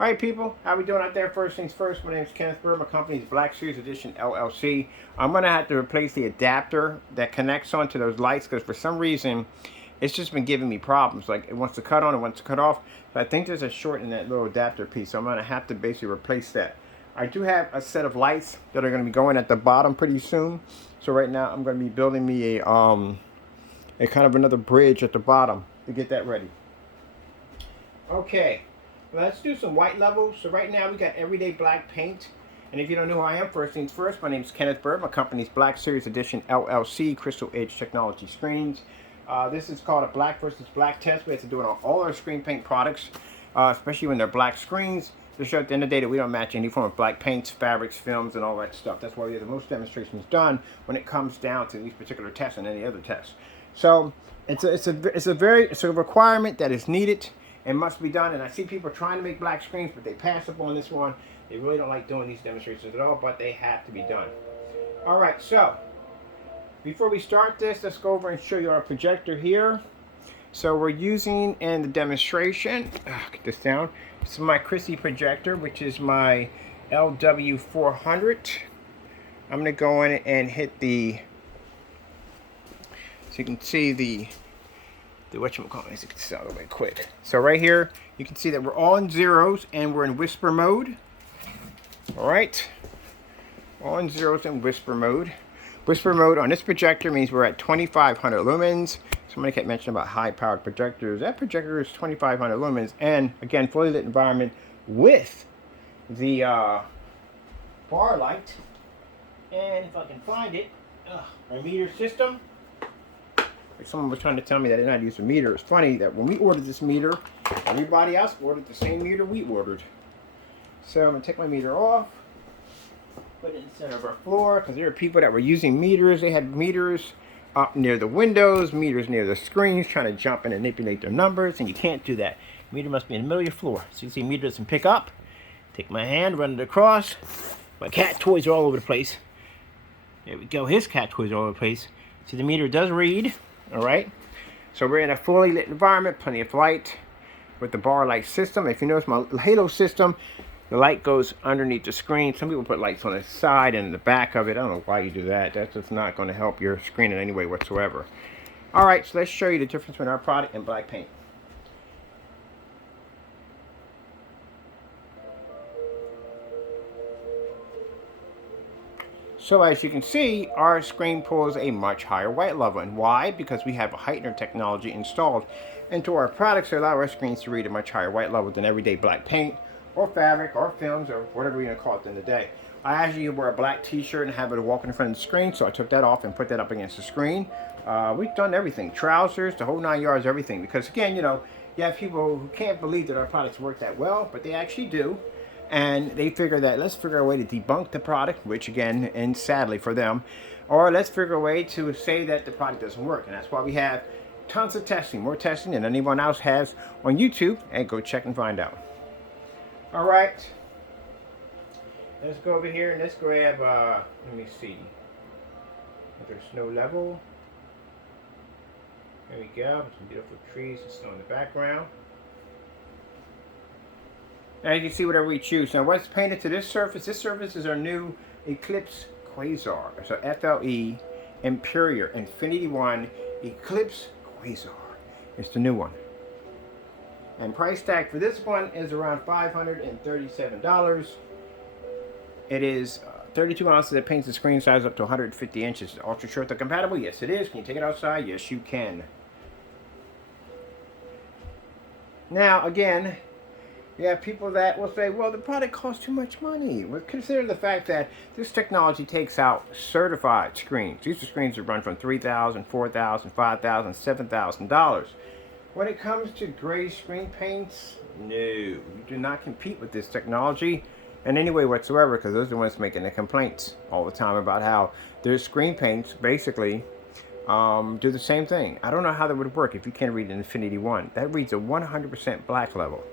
All right, people, how we doing out there? First things first, my name is Kenneth Bird. My company is Black Series Edition LLC. I'm going to have to replace the adapter that connects onto those lights because for some reason it's just been giving me problems. Like it wants to cut on, it wants to cut off. But I think there's a short in that little adapter piece, so I'm going to have to basically replace that. I do have a set of lights that are going to be going at the bottom pretty soon. So right now I'm going to be building me a kind of another bridge at the bottom to get that ready. Okay, let's do some white levels. So right now we got everyday black paint. And if you don't know who I am, first things first, my name is Kenneth Bird. My company's Black Series Edition LLC, Crystal Edge Technology Screens. This is called a black versus black test. We have to do it on all our screen paint products, especially when they're black screens, to show at the end of the day that we don't match any form of black paints, fabrics, films, and all that stuff. That's why we have the most demonstrations done when it comes down to these particular tests and any other tests. So it's a requirement that is needed and must be done. And I see people trying to make black screens, but they pass up on this one. They really don't like doing these demonstrations at all, but they have to be done. All right, so before we start this, let's go over and show you our projector here. So we're using in the demonstration, get this down. This is my Chrissy projector, which is my LW400. I'm going to go in and hit the, so you can see the whatchamacallit, as you can see all the way quick. So right here, you can see that we're all in zeros and we're in whisper mode. All right, all in zeros and whisper mode. Whisper mode on this projector means we're at 2,500 lumens. Somebody kept mentioning about high-powered projectors. That projector is 2,500 lumens, and again, fully lit environment with the bar light. And if I can find it, our meter system. Someone was trying to tell me that I did not use a meter. It's funny that when we ordered this meter, everybody else ordered the same meter we ordered. So I'm going to take my meter off, put it in the center of our floor, because there are people that were using meters. They had meters up near the windows, meters near the screens, trying to jump and manipulate their numbers, and you can't do that. Meter must be in the middle of your floor. So you see meter doesn't pick up. Take my hand, run it across. My cat toys are all over the place. There we go. His cat toys are all over the place. See, the meter does read. All right, so we're in a fully lit environment, plenty of light with the bar light system. If you notice my halo system, the light goes underneath the screen. Some people put lights on the side and the back of it. I don't know why you do that. That's just not going to help your screen in any way whatsoever. All right, so let's show you the difference between our product and black paint. So as you can see, our screen pulls a much higher white level. And why? Because we have a heightener technology installed into our products to allow our screens to read a much higher white level than everyday black paint or fabric or films or whatever you're going to call it in the day. I actually wear a black t-shirt and have it walk in front of the screen, so I took that off and put that up against the screen. We've done everything, trousers, the whole 9 yards, everything. Because again, you have people who can't believe that our products work that well, but they actually do. And they figure that let's figure a way to debunk the product, which again, and sadly for them, or let's figure a way to say that the product doesn't work. And that's why we have tons of testing, more testing than anyone else has on YouTube, and go check and find out. All right, let's go over here and let's grab, let me see, another snow level. There we go, some beautiful trees and snow in the background. Now you can see whatever we choose. Now what's painted to this surface is our new ECLIPSE QUASAR. So FLE Imperial Infinity 1 ECLIPSE QUASAR. It's the new one. And price tag for this one is around $537. It is 32 ounces. It paints the screen size up to 150 inches. Ultra short compatible? Yes it is. Can you take it outside? Yes you can. Now again, you have people that will say, well, the product costs too much money. Well, consider the fact that this technology takes out certified screens. These are screens that run from $3,000, $4,000, $5,000, $7,000. When it comes to gray screen paints, no, you do not compete with this technology in any way whatsoever, because those are the ones making the complaints all the time about how their screen paints basically do the same thing. I don't know how that would work if you can't read an Infinity 1. That reads a 100% black level.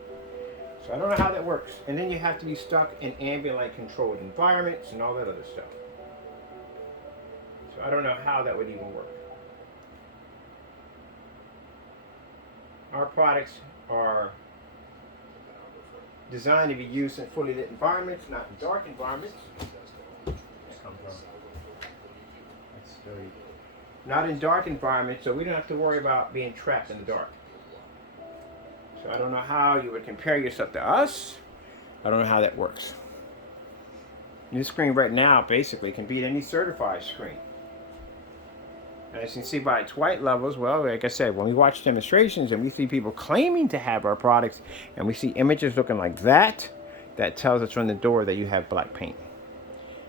So I don't know how that works. And then you have to be stuck in ambient light controlled environments and all that other stuff. So I don't know how that would even work. Our products are designed to be used in fully lit environments, not in dark environments. Not in dark environments, so we don't have to worry about being trapped in the dark. So I don't know how you would compare yourself to us. I don't know how that works. This screen right now basically can beat any certified screen. And as you can see by its white levels, well, like I said, when we watch demonstrations and we see people claiming to have our products and we see images looking like that, that tells us from the door that you have black paint.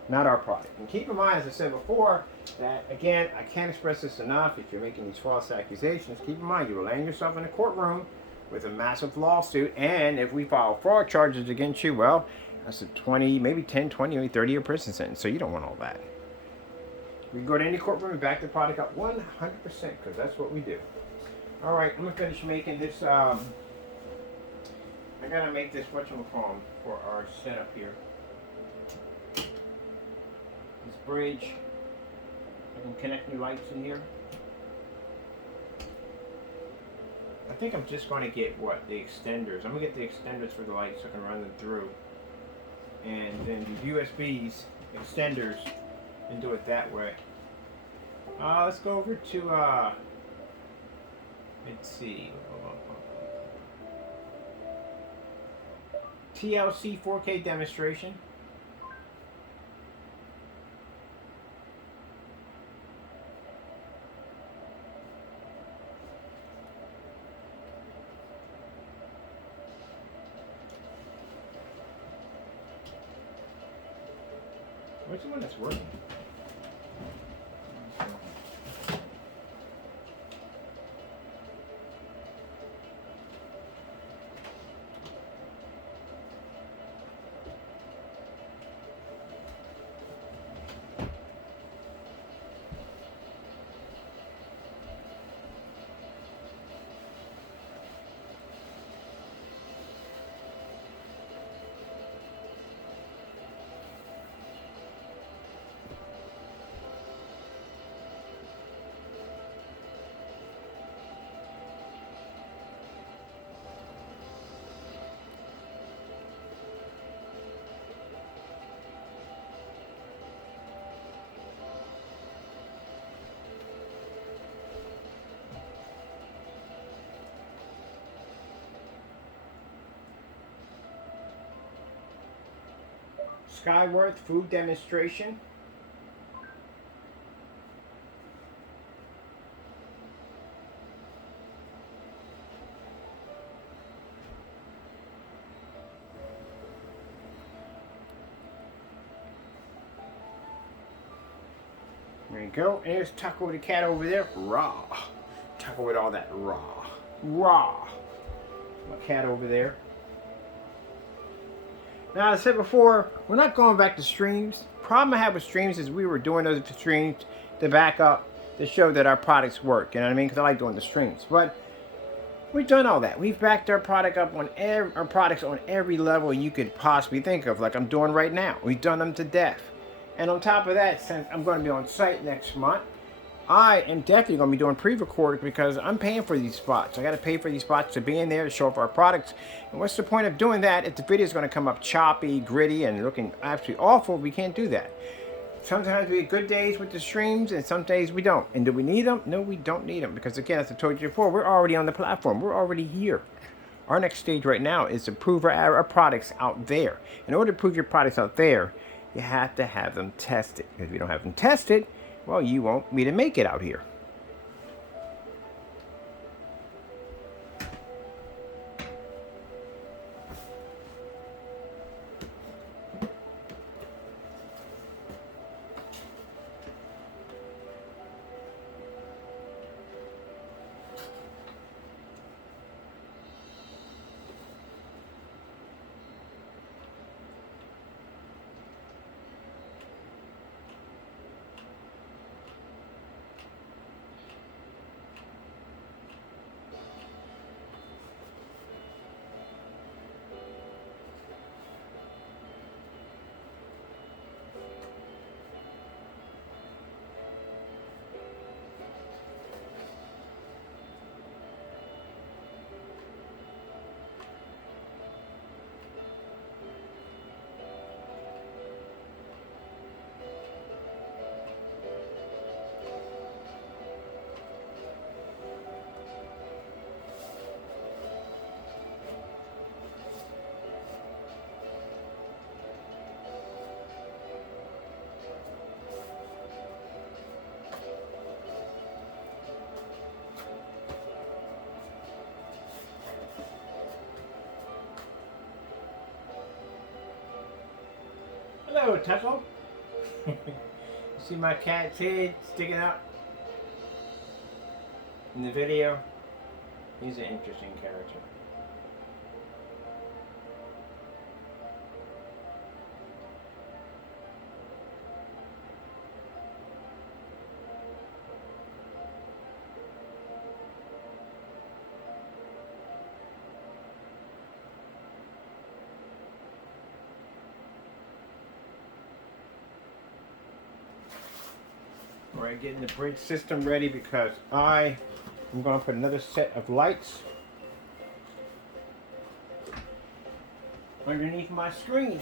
Not our product. And keep in mind, as I said before, that again, I can't express this enough. If you're making these false accusations, keep in mind you will land yourself in a courtroom with a massive lawsuit, and if we file fraud charges against you, well, that's a 20, maybe 10, 20, maybe 30-year prison sentence. So you don't want all that. We can go to any courtroom and back the product up 100% because that's what we do. All right, I'm gonna finish making this. I gotta make this whatchamacallit for our setup here. This bridge. I can connect new lights in here. I think I'm just going to get the extenders. I'm going to get the extenders for the lights so I can run them through. And then the USBs, extenders, and do it that way. Let's go over to, let's see. TLC 4K demonstration. What's the one that's working? Skyworth food demonstration. There you go. And here's Taco the cat over there. Raw. Taco with all that raw. Raw. My cat over there. Now, as I said before, we're not going back to streams. Problem I have with streams is we were doing those streams to back up, to show that our products work. You know what I mean? Because I like doing the streams. But we've done all that. We've backed our product up on our products on every level you could possibly think of, like I'm doing right now. We've done them to death. And on top of that, since I'm going to be on site next month, I am definitely going to be doing pre-recording because I'm paying for these spots. I got to pay for these spots to be in there to show off our products. And what's the point of doing that if the video is going to come up choppy, gritty, and looking absolutely awful? We can't do that. Sometimes we have good days with the streams, and some days we don't. And do we need them? No, we don't need them. Because again, as I told you before, we're already on the platform. We're already here. Our next stage right now is to prove our products out there. In order to prove your products out there, you have to have them tested. If you don't have them tested, well, you won't be to make it out here. Hello, Tuckle. See my cat's head sticking out in the video? He's an interesting character. Alright, getting the bridge system ready because I am going to put another set of lights underneath my screen.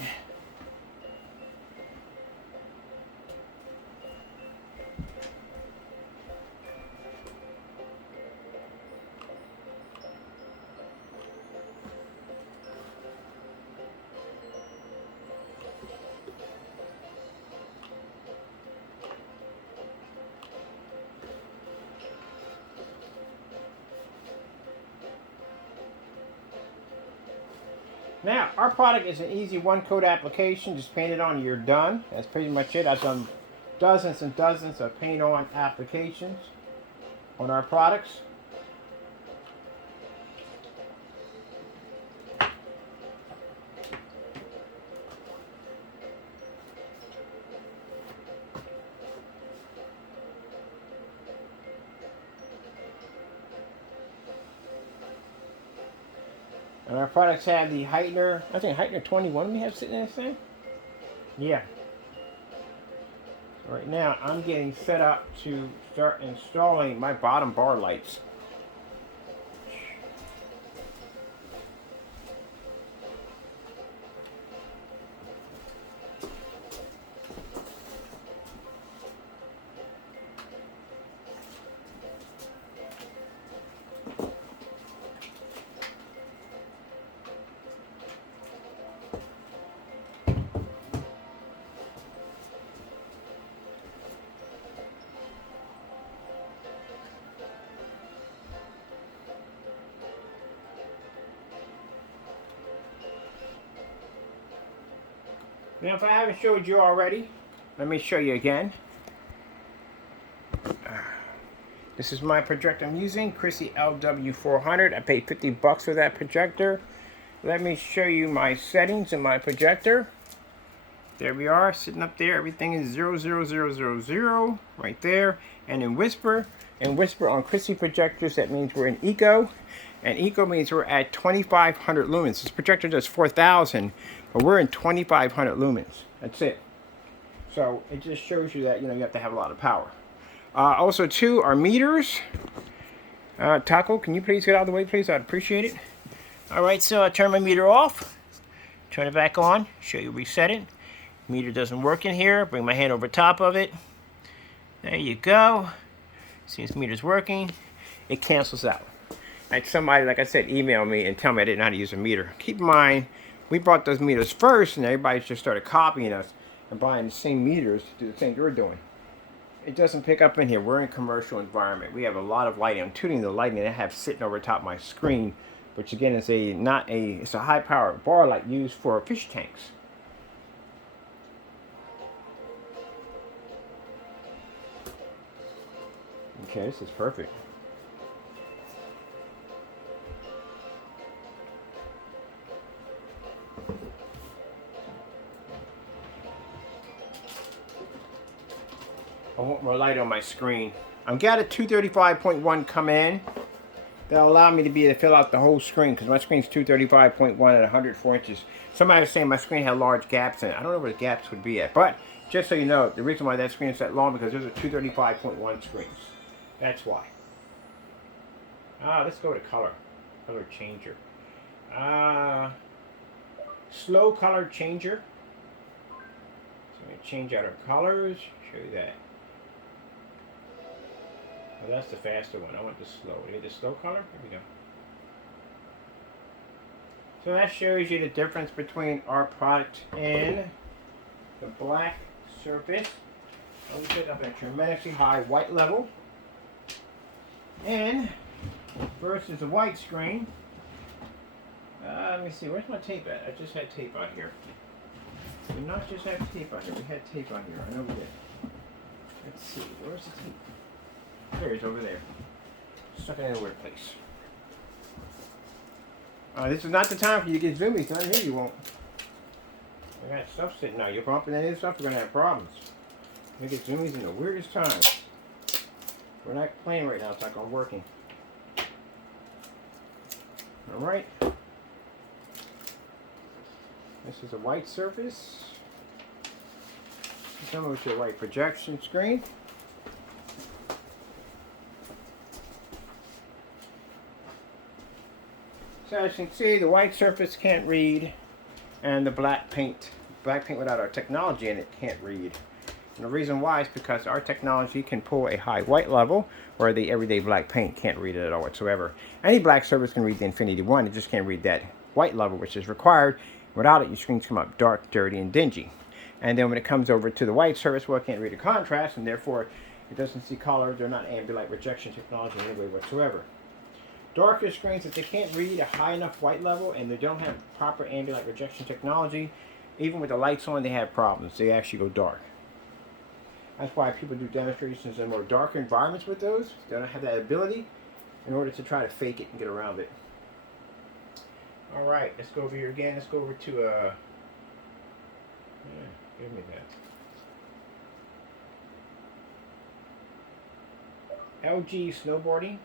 Now, our product is an easy one-coat application. Just paint it on and you're done. That's pretty much it. I've done dozens and dozens of paint-on applications on our products. And our products have the heightener, I think heightener 21 we have sitting in this thing. Yeah. So right now I'm getting set up to start installing my bottom bar lights. Now, if I haven't showed you already, let me show you again. This is my projector I'm using, Chrissy LW400. I paid 50 bucks for that projector. Let me show you my settings in my projector. There we are, sitting up there. Everything is 00000 right there. And in Whisper on Chrissy projectors, that means we're in Eco. And Eco means we're at 2,500 lumens. This projector does 4,000, but we're in 2,500 lumens. That's it. So it just shows you that, you have to have a lot of power. Also, too, our meters. Taco, can you please get out of the way, please? I'd appreciate it. All right, so I turn my meter off. Turn it back on. Show you reset it. Meter doesn't work in here. Bring my hand over top of it. There you go. See, this meter's working. It cancels out. Like somebody, like I said, emailed me and tell me I didn't know how to use a meter. Keep in mind, we bought those meters first, and everybody just started copying us and buying the same meters to do the thing we're doing. It doesn't pick up in here. We're in a commercial environment. We have a lot of lighting. I'm tuning the lighting that I have sitting over top my screen, which again is it's a high power bar light used for fish tanks. Okay, this is perfect. I want more light on my screen. I've got a 235.1 come in. That'll allow me to be able to fill out the whole screen because my screen's 235.1 at 104 inches. Somebody was saying my screen had large gaps in it. I don't know where the gaps would be at. But just so you know, the reason why that screen is that long because those are 235.1 screens. That's why. Let's go to color. Color changer. Slow color changer. So I'm going to change out our colors. Show you that. Well, that's the faster one. I want the slow. You need the slow color? Here we go. So that shows you the difference between our product and the black surface. We pick up a tremendously high white level. And versus the white screen. Let me see. Where's my tape at? I just had tape out here. We not just have tape on here. We had tape on here. I know we did. Let's see. Where's the tape? There it is, over there. Stuck it in a weird place. This is not the time for you to get zoomies done. Here you won't. I got stuff sitting out. You're bumping that in stuff, we're going to have problems. We get zoomies in the weirdest times. We're not playing right now. It's not going to working. Alright. This is a white surface. Some of it's your white projection screen. So as you can see, the white surface can't read, and the black paint without our technology in it can't read. And the reason why is because our technology can pull a high white level, where the everyday black paint can't read it at all whatsoever. Any black surface can read the Infinity 1, it just can't read that white level, which is required. Without it, your screens come up dark, dirty, and dingy. And then when it comes over to the white surface, well, it can't read a contrast, and therefore it doesn't see color. They're not ambient light rejection technology in any way whatsoever. Darker screens, if they can't read a high enough white level and they don't have proper ambient light rejection technology, even with the lights on, they have problems. They actually go dark. That's why people do demonstrations in more darker environments with those. They don't have that ability in order to try to fake it and get around it. All right, let's go over here again. Let's go over to yeah, give me that. LG snowboarding.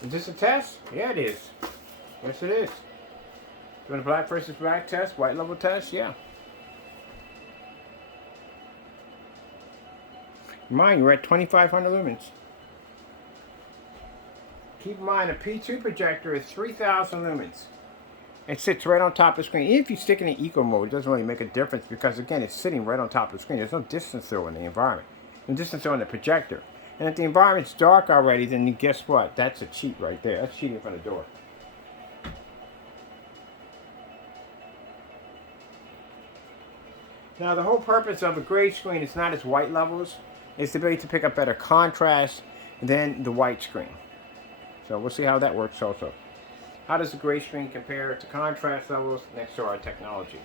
Is this a test? Yeah, it is. Yes, it is. Doing a black versus black test, white level test, yeah. Mind, we're at 2,500 lumens. Keep in mind, a P2 projector is 3,000 lumens. It sits right on top of the screen. Even if you stick it in eco mode, it doesn't really make a difference because, again, it's sitting right on top of the screen. There's no distance though in the environment. No distance though in the projector. And if the environment's dark already, then you guess what? That's a cheat right there. That's cheating in front of the door. Now, the whole purpose of a gray screen is not its white levels. It's the ability to pick up better contrast than the white screen. So we'll see how that works also. How does the gray screen compare to contrast levels next to our technology?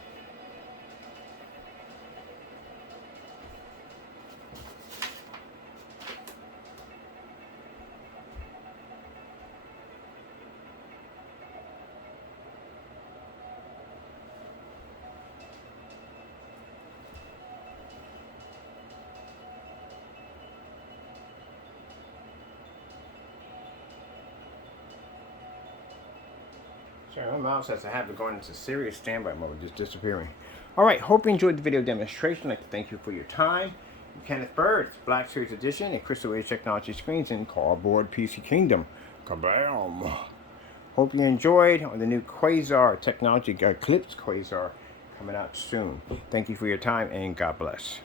Sorry, my mouse has a habit of going into serious standby mode, just disappearing. Alright, hope you enjoyed the video demonstration. I'd like to thank you for your time. I'm Kenneth Bird, Black Series Edition, and Crystal Age Technology Screens in Cardboard PC Kingdom. Kabam! Hope you enjoyed on the new Quasar technology, ECLIPSE Quasar, coming out soon. Thank you for your time, and God bless.